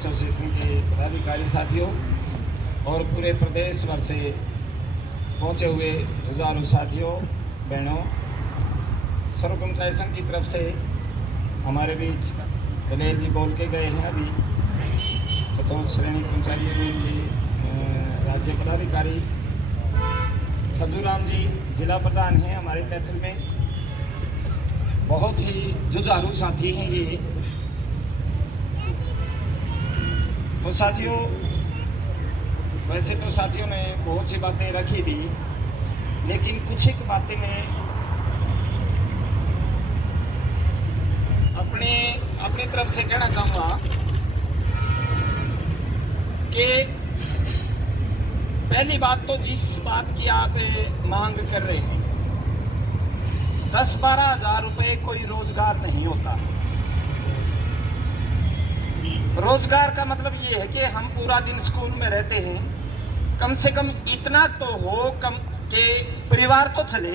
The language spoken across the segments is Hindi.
एसोसिएशन के पदाधिकारी साथियों और पूरे प्रदेश भर से पहुंचे हुए जुझारू साथियों बहनों, सर्व कर्मचारी संघ की तरफ से हमारे बीच दलेर जी बोल के गए हैं। अभी चतुर्थ श्रेणी कर्मचारी यूनियन के राज्य पदाधिकारी सज्जूराम जी जिला प्रधान हैं हमारे कैथल में। बहुत ही जुझारू साथी हैं ये। तो साथियों, वैसे तो साथियों ने बहुत सी बातें रखी थी, लेकिन कुछ एक बातें मैं अपनी तरफ से कहना चाहूँगा कि पहली बात तो जिस बात की आप मांग कर रहे हैं, 10-12 हज़ार रुपये कोई रोजगार नहीं होता। रोजगार का मतलब ये है कि हम पूरा दिन स्कूल में रहते हैं, कम से कम इतना तो हो कम कि परिवार तो चले।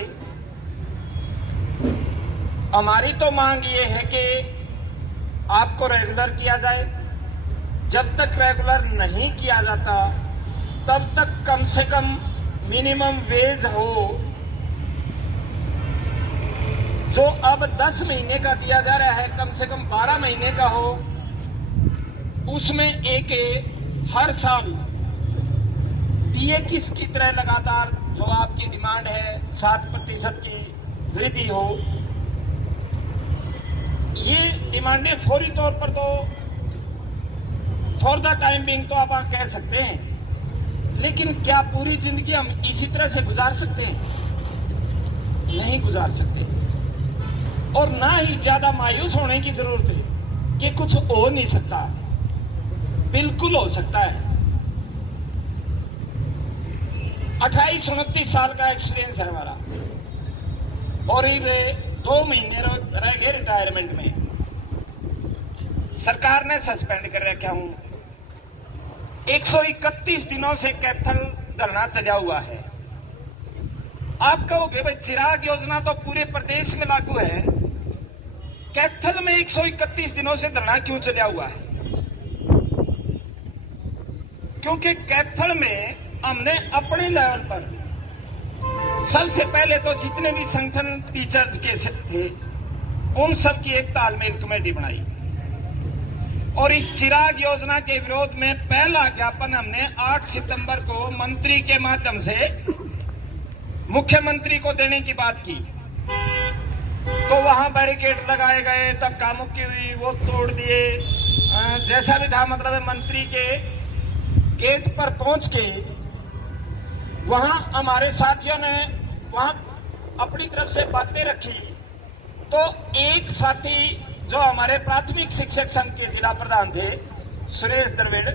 हमारी तो मांग ये है कि आपको रेगुलर किया जाए। जब तक रेगुलर नहीं किया जाता तब तक कम से कम मिनिमम वेज हो, जो अब 10 महीने का दिया जा रहा है कम से कम 12 महीने का हो। उसमें एक हर साल डीए की तरह लगातार जो आपकी डिमांड है 7% की वृद्धि हो। ये डिमांडें फौरी तौर पर तो फॉर द टाइम बिंग तो आप कह सकते हैं, लेकिन क्या पूरी जिंदगी हम इसी तरह से गुजार सकते हैं? नहीं गुजार सकते। और ना ही ज्यादा मायूस होने की जरूरत है कि कुछ हो नहीं सकता। बिल्कुल हो सकता है। 28-29 साल का एक्सपीरियंस है हमारा, और ये 2 महीने रह गए रिटायरमेंट में। सरकार ने सस्पेंड कर रखा हूं। 131 दिनों से कैथल धरना चला हुआ है। आप कहोगे भाई चिराग योजना तो पूरे प्रदेश में लागू है, कैथल में 131 दिनों से धरना क्यों चला हुआ है? क्योंकि कैथल में हमने अपने लेवल पर सबसे पहले तो जितने भी संगठन टीचर्स के थे उन सब की एक तालमेल कमेटी बनाई, और इस चिराग योजना के विरोध में पहला ज्ञापन हमने 8 सितंबर को मंत्री के माध्यम से मुख्यमंत्री को देने की बात की। तो वहां बैरिकेड लगाए गए, धक्का मुक्की हुई, वो तोड़ दिए। जैसा भी था, मतलब मंत्री के गेट पर पहुंच के वहां हमारे साथियों ने वहां अपनी तरफ से बातें रखी। तो एक साथी जो हमारे प्राथमिक शिक्षक संघ के जिला प्रधान थे सुरेश द्रविड़,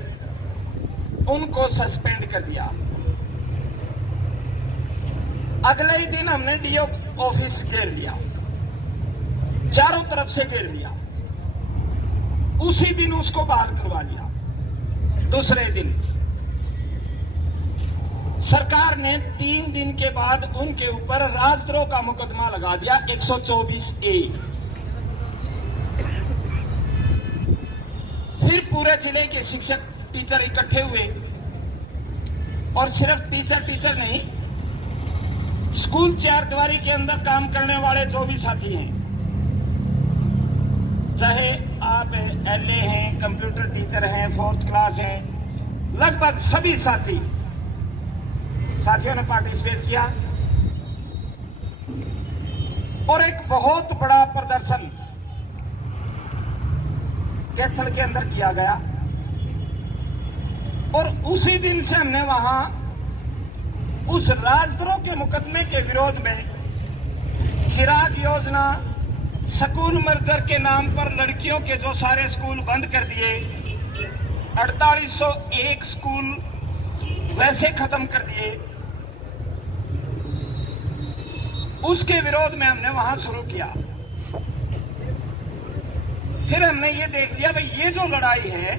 उनको सस्पेंड कर दिया। अगले ही दिन हमने डीओ ऑफिस घेर लिया, चारों तरफ से घेर लिया। उसी दिन उसको बहाल करवा लिया। दूसरे दिन सरकार ने 3 दिन के बाद उनके ऊपर राजद्रोह का मुकदमा लगा दिया 124A। फिर पूरे जिले के शिक्षक टीचर इकट्ठे हुए, और सिर्फ टीचर नहीं, स्कूल चारदीवारी के अंदर काम करने वाले जो भी साथी हैं, चाहे आप LA हैं, कंप्यूटर टीचर हैं, 4th क्लास हैं, लगभग सभी साथियों ने पार्टिसिपेट किया। और एक बहुत बड़ा प्रदर्शन कैथल के अंदर किया गया, और उसी दिन से हमने वहां उस राजद्रोह के मुकदमे के विरोध में चिराग योजना, स्कूल मर्जर के नाम पर लड़कियों के जो सारे स्कूल बंद कर दिए, 4801 स्कूल वैसे खत्म कर दिए, उसके विरोध में हमने वहां शुरू किया। फिर हमने ये देख लिया भाई ये जो लड़ाई है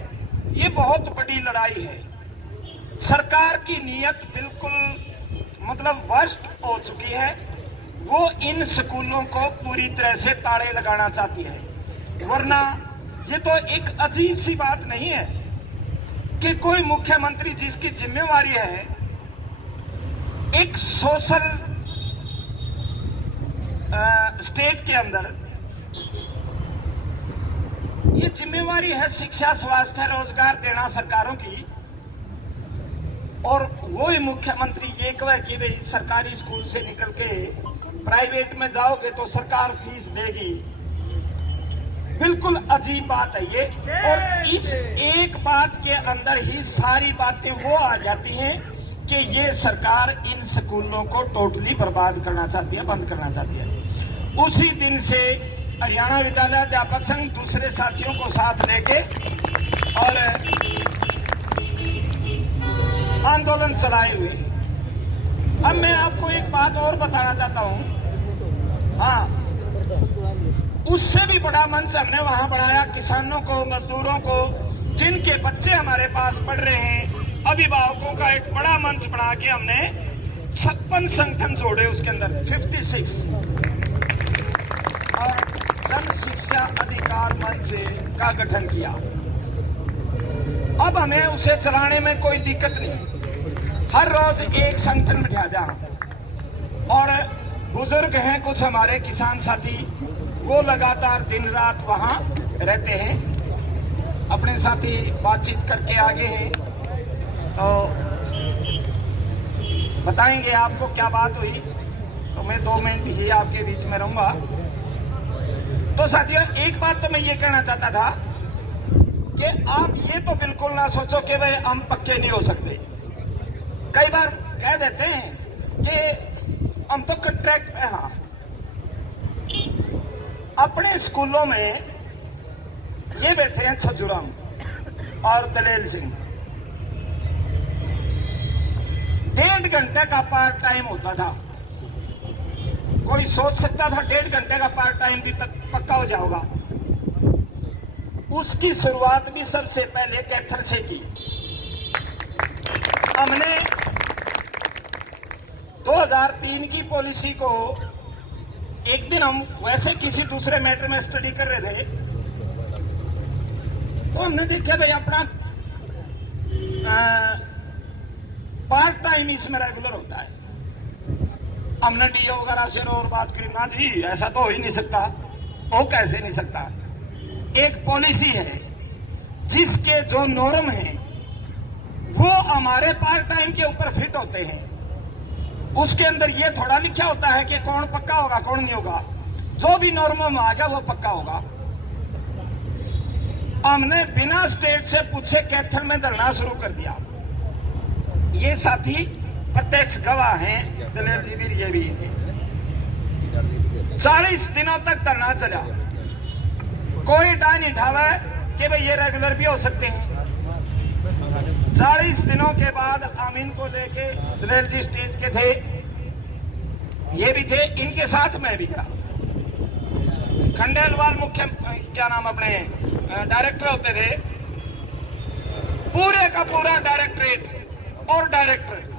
ये बहुत बड़ी लड़ाई है। सरकार की नीयत बिल्कुल मतलब वर्स्ट हो चुकी है। वो इन स्कूलों को पूरी तरह से ताले लगाना चाहती है। वरना ये तो एक अजीब सी बात नहीं है कि कोई मुख्यमंत्री जिसकी जिम्मेवारी है एक सोशल स्टेट के अंदर, ये जिम्मेवारी है शिक्षा, स्वास्थ्य, रोजगार देना सरकारों की, और वो ही मुख्यमंत्री ये कहे कि भाई सरकारी स्कूल से निकल के प्राइवेट में जाओगे तो सरकार फीस देगी। बिल्कुल अजीब बात है ये। और इस एक बात के अंदर ही सारी बातें वो आ जाती हैं कि ये सरकार इन स्कूलों को टोटली बर्बाद करना चाहती है, बंद करना चाहती है। उसी दिन से हरियाणा विद्यालय अध्यापक संघ दूसरे साथियों को साथ लेके और आंदोलन चलाए हुए। अब मैं आपको एक बात और बताना चाहता हूं। हाँ, उससे भी बड़ा मंच हमने वहां बढ़ाया किसानों को, मजदूरों को, जिनके बच्चे हमारे पास पढ़ रहे हैं, अभिभावकों का एक बड़ा मंच बना के हमने 56 संगठन जोड़े उसके अंदर 56, और जन शिक्षा अधिकार मंच का गठन किया। अब हमें उसे चलाने में कोई दिक्कत नहीं। हर रोज एक संगठन बिठा जहां, और बुजुर्ग हैं कुछ हमारे किसान साथी, वो लगातार दिन रात वहां रहते हैं, अपने साथी बातचीत करके आगे हैं, तो बताएंगे आपको क्या बात हुई। तो मैं 2 मिनट ही आपके बीच में रहूंगा। तो साथियों, एक बात तो मैं ये कहना चाहता था कि आप ये तो बिल्कुल ना सोचो कि भाई हम पक्के नहीं हो सकते। कई बार कह देते हैं कि हम तो कॉन्ट्रैक्ट पे। हाँ, अपने स्कूलों में ये बैठे हैं छज्जूराम और दलेल सिंह, 1.5 घंटे का पार्ट टाइम होता था। कोई सोच सकता था 1.5 घंटे का पार्ट टाइम भी पक्का हो जाएगा। उसकी शुरुआत भी सबसे पहले कैथल से की। हमने 2003 की पॉलिसी को, एक दिन हम वैसे किसी दूसरे मैटर में स्टडी कर रहे थे, तो हमने देखा भाई अपना पार्ट टाइम इसमें रेगुलर होता है। हमने डीओ वगैरह से और बात करी, ना जी ऐसा तो हो ही नहीं सकता। वो कैसे नहीं सकता? एक पॉलिसी है जिसके जो नॉर्म हैं वो हमारे पार्ट टाइम के ऊपर फिट होते हैं। उसके अंदर ये थोड़ा लिखा होता है कि कौन पक्का होगा कौन नहीं होगा। जो भी नॉर्मों में आ गया वो पक्का होगा। हमने बिना स्टेट से पूछे कैथल में धरना शुरू कर दिया। ये साथी प्रत्यक्ष गवाह हैं, दलेल जी भी, ये भी। 40 दिनों तक धरना चला, कोई डाय नहीं ढावा कि भाई ये रेगुलर भी हो सकते हैं। 40 दिनों के बाद हम इनको लेके, दलेल जी स्टेट के थे, ये भी थे, इनके साथ मैं भी गया। खंडेलवाल मुख्य क्या नाम अपने डायरेक्टर होते थे, पूरे का पूरा डायरेक्टरेट और डायरेक्टर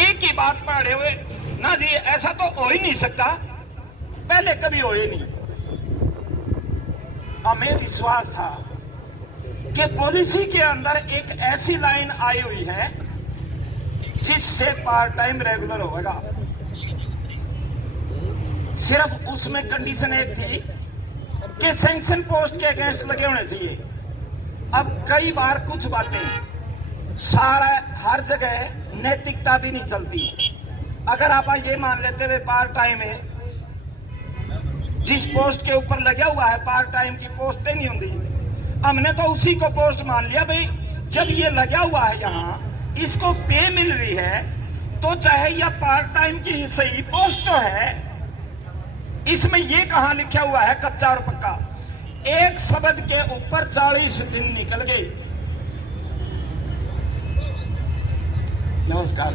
एक ही बात पर अड़े हुए, ना जी ऐसा तो हो ही नहीं सकता, पहले कभी हो ही नहीं। हमें विश्वास था कि पॉलिसी के अंदर एक ऐसी लाइन आई हुई है जिससे पार्ट टाइम रेगुलर होगा। सिर्फ उसमें कंडीशन एक थी कि सैंक्शन पोस्ट के अगेंस्ट लगे होने चाहिए। अब कई बार कुछ बातें सारा हर जगह नैतिकता भी नहीं चलती। अगर आप ये मान लेते हुए पार्ट टाइम है, जिस पोस्ट के ऊपर लगा हुआ है पार्ट टाइम की पोस्टें नहीं होंगी, हमने तो उसी को पोस्ट मान लिया। भाई जब ये लगा हुआ है यहाँ, इसको पे मिल रही है, तो चाहे यह पार्ट टाइम की सही पोस्ट तो है। इसमें ये कहां लिखा हुआ है कच्चा और पक्का? एक शब्द के ऊपर 40 दिन निकल गए। नमस्कार।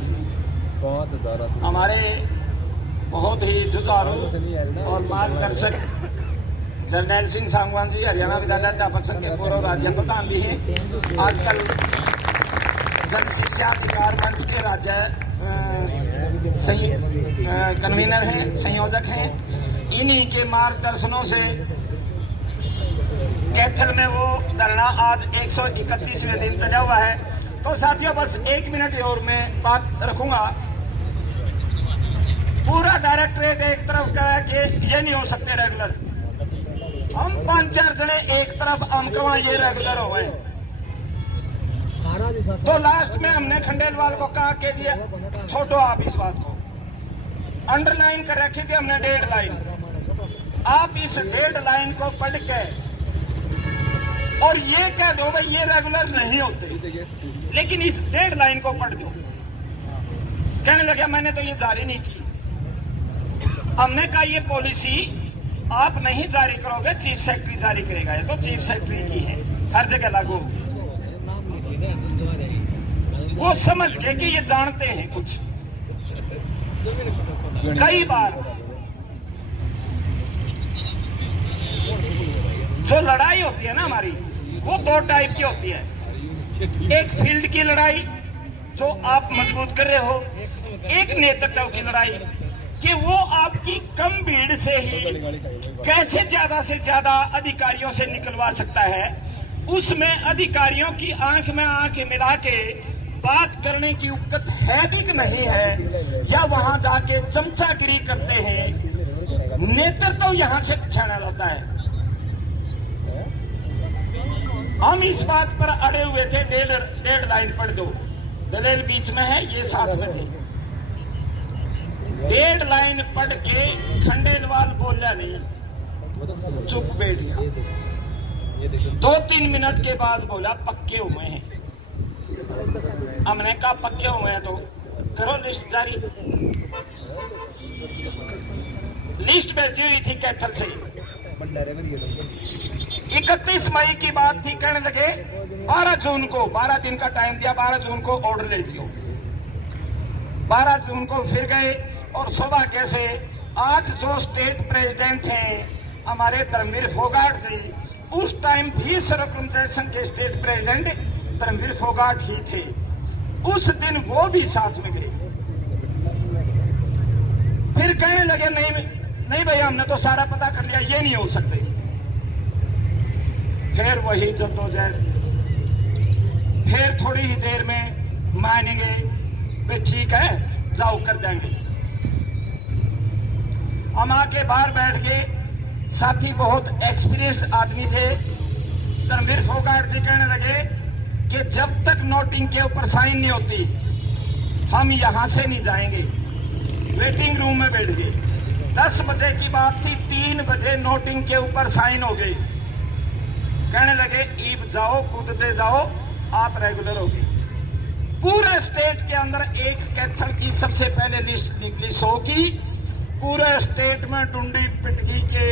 हमारे बहुत ही जुझारू और मार्गदर्शक जर्नैल सिंह सांगवान जी हरियाणा विद्यालय अध्यापक संघ के पूर्व राज्य प्रधान भी हैं, आजकल जन शिक्षा अधिकार मंच के राज्य कन्वीनर हैं, संयोजक हैं। इन्हीं के मार्गदर्शनों से कैथल में वो धरना आज 131वें दिन चला हुआ है। तो साथियों बस 1 मिनट और मैं बात रखूंगा। पूरा डायरेक्टरेट एक तरफ का है कि ये नहीं हो सकते रेगुलर, हम 5-4 जने एक तरफ हम कहा ये रेगुलर हो गए। तो लास्ट में हमने खंडेलवाल को कहा कि जी छोड़ो आप इस बात को, अंडरलाइन कर रखी थी हमने डेड लाइन। आप इस डेड लाइन को पढ़ के और ये कह दो भाई ये रेगुलर नहीं होते, लेकिन इस डेड लाइन को पढ़ दो। कहने लगे मैंने तो ये जारी नहीं की। हमने कहा ये पॉलिसी आप नहीं जारी करोगे, चीफ सेक्रेटरी जारी करेगा। ये तो चीफ सेक्रेटरी की है, हर जगह लागू होगी। वो समझ गए कि ये जानते हैं कुछ। कई बार जो लड़ाई होती है ना हमारी, वो 2 टाइप की होती है। एक फील्ड की लड़ाई जो आप मजबूत कर रहे हो, एक नेतृत्व की लड़ाई कि वो आपकी कम भीड़ से ही कैसे ज्यादा से ज्यादा अधिकारियों से निकलवा सकता है। उसमें अधिकारियों की आंख में आंख मिला के बात करने की उकत है भी कि नहीं है, या वहां जाके चमचागिरी करते हैं। नेतृत्व यहां से छाना जाता है। हम इस बात पर अड़े हुए थे, डेड लाइन पढ़ दो। दलेल बीच में है, ये साथ में थे। डेड लाइन पढ़ के खंडेलवाल बोला नहीं, चुप बैठ गया। 2-3 मिनट के बाद बोला पक्के हुए हैं। हमने कहा पक्के हुए हैं तो करो लिस्ट जारी। लिस्ट भेजी हुई थी कैथल से। 31 मई की बात थी। कहने लगे 12 जून को, 12 दिन का टाइम दिया, 12 जून को ऑर्डर ले जियो। 12 जून को फिर गए और सौभाग्य से आज जो स्टेट प्रेसिडेंट हैं हमारे धर्मवीर फोगाट जी, उस टाइम भी सर्व कर्मचारी संघ के स्टेट प्रेसिडेंट धर्मवीर फोगाट ही थे। उस दिन वो भी साथ में गए। फिर कहने लगे नहीं भाई हमने तो सारा पता कर लिया, ये नहीं हो सकते। फिर वही जद्दोजहद, फिर थोड़ी ही देर में मानेंगे वे ठीक है जाओ कर देंगे। हम आके बाहर बैठ गए। साथी बहुत एक्सपीरियंस आदमी थे। धर्मवीर फोगाट जी कहने लगे कि जब तक नोटिंग के ऊपर साइन नहीं होती हम यहां से नहीं जाएंगे। वेटिंग रूम में बैठ गए। 10 बजे की बात थी, 3 बजे नोटिंग के ऊपर साइन हो गए। कहने लगे ईब जाओ, कूदते जाओ, आप रेगुलर हो गए। पूरे स्टेट के अंदर एक कैथल की सबसे पहले लिस्ट निकली 100 की। पूरे स्टेट में टुंडी पिटगी के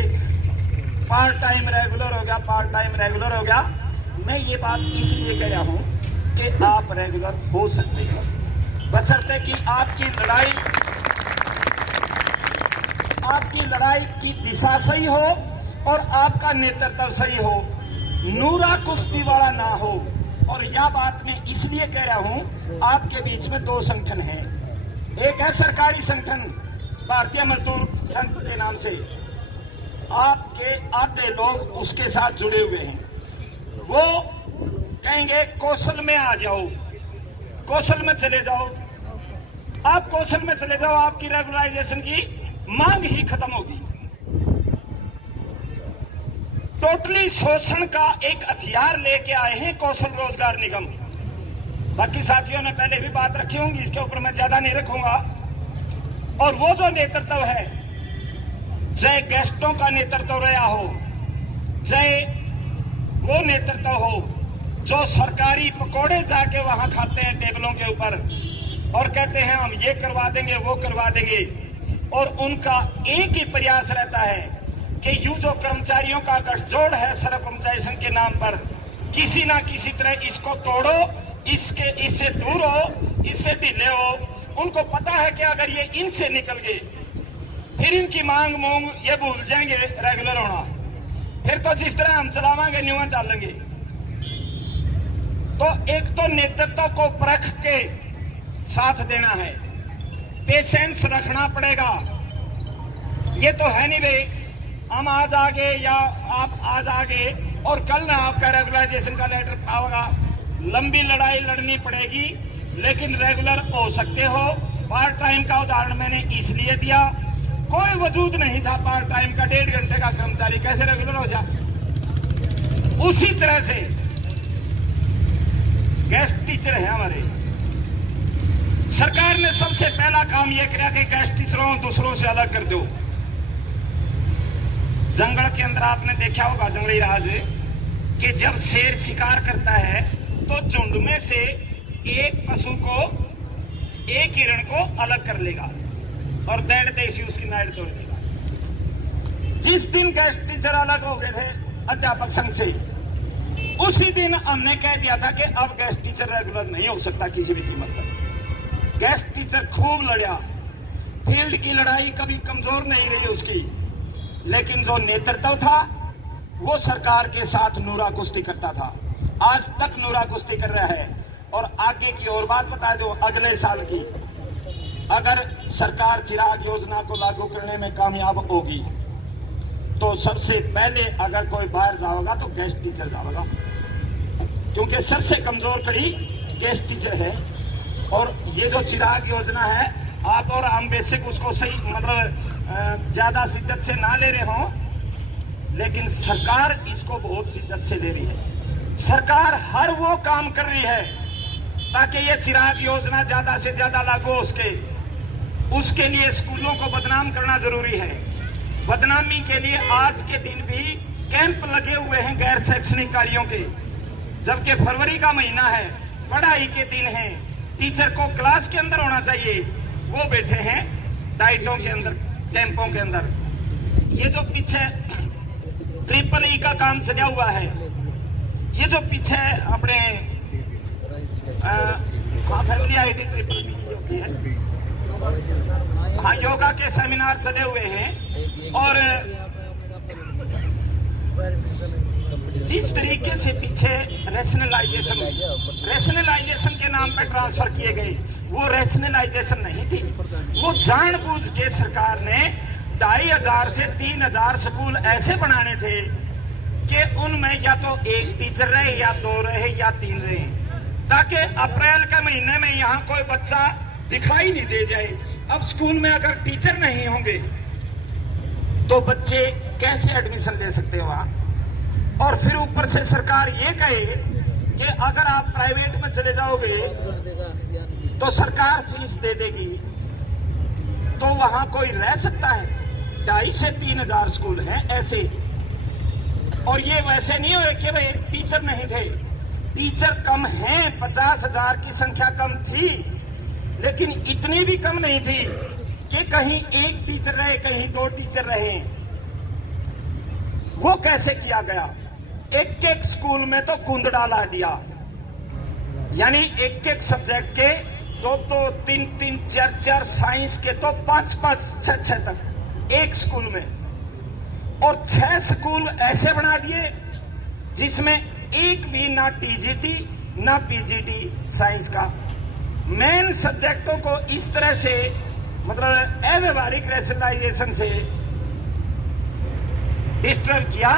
पार्ट टाइम रेगुलर हो गया, पार्ट टाइम रेगुलर हो गया। मैं ये बात इसलिए कह रहा हूं कि आप रेगुलर हो सकते हैं, बशर्ते कि आपकी लड़ाई की दिशा सही हो और आपका नेतृत्व सही हो, नूरा कुश्ती वाला ना हो। और यह बात मैं इसलिए कह रहा हूं, आपके बीच में 2 संगठन हैं। एक है सरकारी संगठन भारतीय मजदूर संघ के नाम से, आपके आधे लोग उसके साथ जुड़े हुए हैं। वो कहेंगे कौशल में आ जाओ, कौशल में चले जाओ। आप कौशल में चले जाओ, आपकी रेगुलराइजेशन की मांग ही खत्म होगी। टोटली शोषण का एक हथियार लेके आए हैं कौशल रोजगार निगम। बाकी साथियों ने पहले भी बात रखी होंगी, इसके ऊपर मैं ज्यादा नहीं रखूंगा। और वो जो नेतृत्व है, चाहे गेस्टों का नेतृत्व रहा हो, चाहे वो नेतृत्व हो जो सरकारी पकोड़े जाके वहां खाते हैं टेबलों के ऊपर और कहते हैं हम ये करवा देंगे वो करवा देंगे, और उनका एक ही प्रयास रहता है कि यू जो कर्मचारियों का गठजोड़ है सर्व कर्मचारी संघ के नाम पर, किसी ना किसी तरह इसको तोड़ो, इससे दूर हो, इससे ढीले हो। उनको पता है कि अगर ये इनसे निकल गए फिर इनकी मांग मोंग ये भूल जाएंगे रेगुलर होना, फिर तो जिस तरह हम चलावांगे न्यूं चलेंगे। तो एक तो नेतृत्व को परख के साथ देना है, पेशेंस रखना पड़ेगा। ये तो है नहीं भाई हम आज आगे या आप आज आगे और कल ना आपका रेगुलराइजेशन का लेटर पाओगा। लंबी लड़ाई लड़नी पड़ेगी, लेकिन रेगुलर हो सकते हो। पार्ट टाइम का उदाहरण मैंने इसलिए दिया, कोई वजूद नहीं था पार्ट टाइम का, 1.5 घंटे का कर्मचारी कैसे रेगुलर हो जाए। उसी तरह से गेस्ट टीचर है हमारे, सरकार ने सबसे पहला काम यह किया कि गेस्ट टीचरों दूसरों से अलग कर दो। जंगल के अंदर आपने देखा होगा, जंगली राज, कि जब शेर शिकार करता है तो झुंड में से एक पशु को, एक हिरण को अलग कर लेगा और दौड़ते ही उसकी नाइट तोड़ देगा। जिस दिन गेस्ट टीचर अलग हो गए थे अध्यापक संघ से, उसी दिन हमने कह दिया था कि अब गेस्ट टीचर रेगुलर नहीं हो सकता किसी भी कीमत पर। गेस्ट टीचर खूब लड़ा, फील्ड की लड़ाई कभी कमजोर नहीं रही उसकी, लेकिन जो नेतृत्व था वो सरकार के साथ नूरा कुश्ती करता था, आज तक नूरा कुश्ती कर रहा है। और आगे की और बात बता दो, अगले साल की अगर सरकार चिराग योजना को लागू करने में कामयाब होगी तो सबसे पहले अगर कोई बाहर जाओगा तो गेस्ट टीचर जाओगा, क्योंकि सबसे कमजोर कड़ी गेस्ट टीचर है। और ये जो चिराग योजना है, आप और हम बेसिक उसको सही मतलब ज्यादा शिद्दत से ना ले रहे हो, लेकिन सरकार इसको बहुत शिद्दत से ले रही है। सरकार हर वो काम कर रही है ताकि ये चिराग योजना ज्यादा से ज्यादा लागू हो सके। उसके लिए स्कूलों को बदनाम करना जरूरी है। बदनामी के लिए आज के दिन भी कैंप लगे हुए हैं गैर शैक्षणिक कार्यों के, जबकि फरवरी का महीना है, पढ़ाई के दिन है, टीचर को क्लास के अंदर होना चाहिए, वो बैठे हैं डाइटों के अंदर, कैंपों के अंदर। ये जो पीछे ट्रिपल का काम चला हुआ है, ये जो पीछे अपने फैमिली आईडी ट्रिपल है, हाँ, योगा के सेमिनार चले हुए हैं। और जिस तरीके से पीछे रेशनलाइजेशन के नाम पे ट्रांसफर किए गए, वो रेशनलाइजेशन नहीं थी, वो जानबूझ के सरकार ने 2500 से 3000 स्कूल ऐसे बनाने थे कि उनमें या तो एक टीचर रहे, या 2 रहे, या 3 रहे, ताकि अप्रैल के महीने में यहाँ कोई बच्चा दिखाई नहीं दे जाए। अब स्कूल में अगर टीचर नहीं होंगे तो बच्चे कैसे एडमिशन ले सकते हो वहां। और फिर ऊपर से सरकार ये कहे कि अगर आप प्राइवेट में चले जाओगे तो सरकार फीस दे देगी, तो वहां कोई रह सकता है। 2,500 से 3,000 स्कूल हैं ऐसे। और ये वैसे नहीं हो कि भाई टीचर नहीं थे, टीचर कम हैं, 50,000 की संख्या कम थी, लेकिन इतनी भी कम नहीं थी कि कहीं एक टीचर रहे, कहीं 2 टीचर रहे। वो कैसे किया गया? एक एक स्कूल में तो कुंद डाला दिया, यानी एक एक सब्जेक्ट के 2-2, 3-3, 4-4, साइंस के तो 5-5, 6-6 तक एक स्कूल में। और 6 स्कूल ऐसे बना दिए जिसमें एक भी ना टीजीटी ना पीजीटी साइंस का। मेन सब्जेक्टों को इस तरह से मतलब अव्यवहारिक रेशनलाइजेशन से डिस्टर्ब किया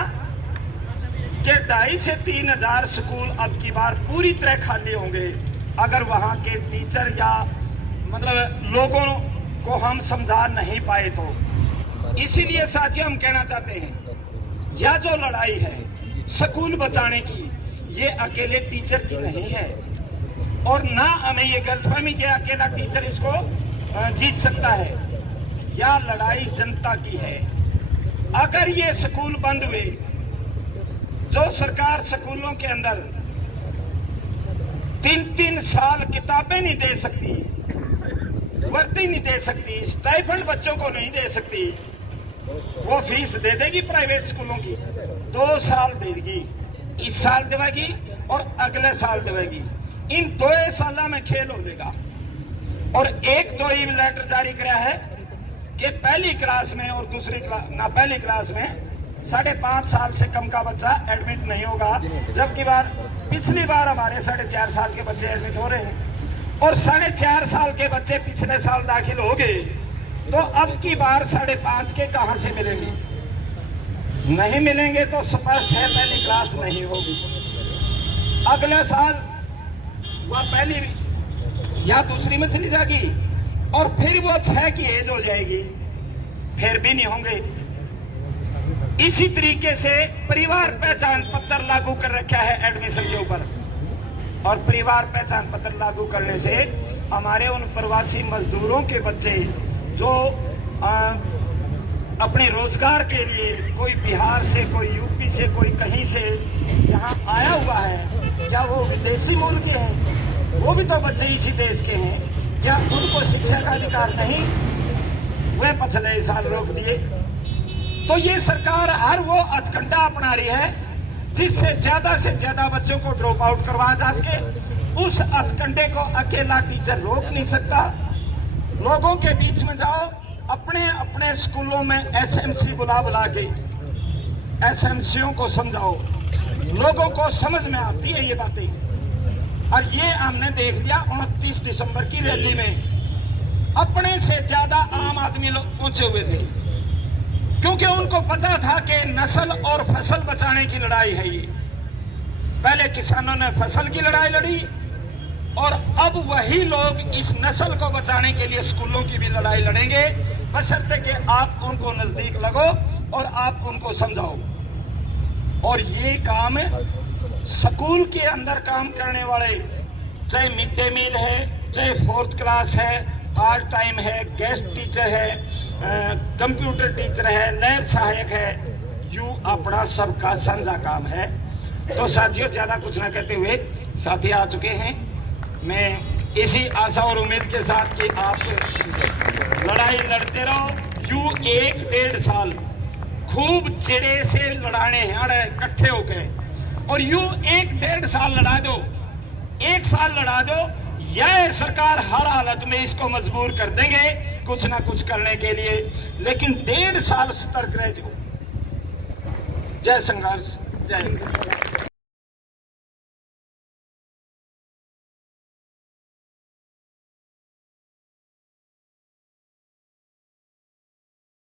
कि 2,500 से 3,000 स्कूल अब की बार पूरी तरह खाली होंगे अगर वहां के टीचर या मतलब लोगों को हम समझा नहीं पाए तो। इसीलिए साथियों हम कहना चाहते हैं, यह जो लड़ाई है स्कूल बचाने की, ये अकेले टीचर की नहीं है, और ना हमें ये गलतफहमी कि अकेला टीचर इसको जीत सकता है। यह लड़ाई जनता की है। अगर ये स्कूल बंद हुए, जो सरकार स्कूलों के अंदर 3-3 साल किताबें नहीं दे सकती, वर्दी नहीं दे सकती, स्टाइपेंड बच्चों को नहीं दे सकती, वो फीस दे देगी प्राइवेट स्कूलों की, 2 साल देगी, इस साल देगी और अगले साल देगी। इन 2 सालों में खेल हो जाएगा। और एक तो ही लेटर जारी कराया है कि पहली क्लास में और दूसरी क्लास ना, पहली क्लास में 5.5 साल से कम का बच्चा एडमिट नहीं होगा, जबकि पिछली बार हमारे 4.5 साल के बच्चे एडमिट हो रहे हैं। और 4.5 साल के बच्चे पिछले साल दाखिल हो गए, तो अब की बार 5.5 के कहां से मिलेंगे? नहीं मिलेंगे तो स्पष्ट है पहली क्लास नहीं होगी। अगले साल वह पहली या दूसरी में चली जाएगी और फिर वो 6 की एज हो जाएगी, फिर भी नहीं होंगे। इसी तरीके से परिवार पहचान पत्र लागू कर रखा है एडमिशन के ऊपर, और परिवार पहचान पत्र लागू करने से हमारे उन प्रवासी मजदूरों के बच्चे जो अपने रोजगार के लिए कोई बिहार से, कोई यूपी से, कोई कहीं से यहाँ आया हुआ है, क्या वो विदेशी मूल के हैं? वो भी तो बच्चे इसी देश के हैं। क्या उनको शिक्षा का अधिकार नहीं? वे पिछले साल रोक दिए। तो ये सरकार हर वो हथकंडा अपना रही है जिससे से ज्यादा बच्चों को ड्रॉप आउट करवाया जा सके। उस हथकंडे को अकेला टीचर रोक नहीं सकता। लोगों के बीच में जाओ, अपने अपने स्कूलों में एसएमसी बुला के एसएमसीओं को समझाओ, लोगों को समझ में आती है ये बातें। और ये हमने देख लिया 29 दिसंबर की रैली में अपने से ज्यादा आम आदमी लोग पहुंचे हुए थे, क्योंकि उनको पता था कि नस्ल और फसल बचाने की लड़ाई है ये। पहले किसानों ने फसल की लड़ाई लड़ी और अब वही लोग इस नस्ल को बचाने के लिए स्कूलों की भी लड़ाई लड़ेंगे, बशर्ते कि आप उनको नजदीक लगो और आप उनको समझाओ। और ये काम स्कूल के अंदर काम करने वाले, चाहे मिड डे मील है, चाहे 4th क्लास है, पार्ट टाइम है, गेस्ट टीचर है, कंप्यूटर टीचर है, लैब सहायक है, यू अपना सबका साझा काम है। तो साथियों, ज्यादा कुछ ना कहते हुए साथी आ चुके हैं। मैं इसी आशा और उम्मीद के साथ कि आप लड़ाई लड़ते रहो। यू 1-1.5 साल खूब चिड़े से लड़ाने हैं इकट्ठे होकर, और यू 1-1.5 साल लड़ा दो, 1 साल लड़ा दो, यह सरकार हर हालत में इसको मजबूर कर देंगे कुछ ना कुछ करने के लिए। लेकिन 1.5 साल सतर्क रह जाओ। जय संघर्ष, जय।